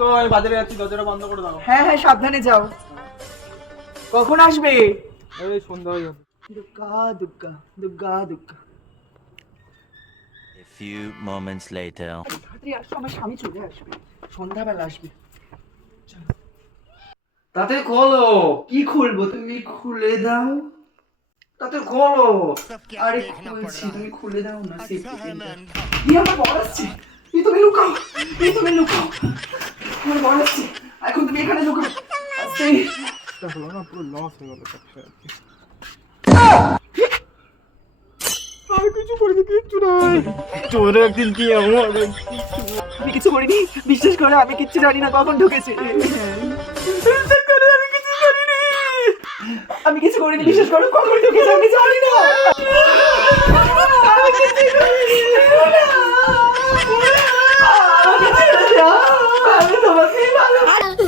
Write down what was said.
আমি বাজারে যাচ্ছি, দরজাটা বন্ধ করে দাও। হ্যাঁ হ্যাঁ সাবধানে যাও। কখন আসবে? এই সন্ধ্যা হয়ে যাবে। দুগ্গা দুগ্গা দুগ্গা দুগ্গা। A few moments later. তাড়াতাড়ি আসো, আমার স্বামী চলে আসবে, সন্ধ্যাবেলা আসবে। তাতে খোলো। কি খুলবো? তুমি খুলে দাও। তাতে খোলো। আরে খুলছি, তুমি খুলে দাও না। আমার বর আসছে। এই তুমি লুকাও, এই তুমি লুকাও। আমার বর আসছে, এখন তুমি এখানে লুকাও। আসছে। হলো না, পুরো লস হয়ে গেল ব্যবসা। আমি কিছু করিনি, কিচ্ছু না। তোর একদিন কি আমার আমি কিছু করিনি, বিশ্বাস করো আমি কিচ্ছু জানি না কখন ঢুকেছে। আমি কিছু করিনি, বিশ্বাস করো কখন ঢুকেছে আমি জানি না। আমি কিছু করিনি। আমাকে ছেড়ে দাও, আমি তোমাকেই ভালোবাসি।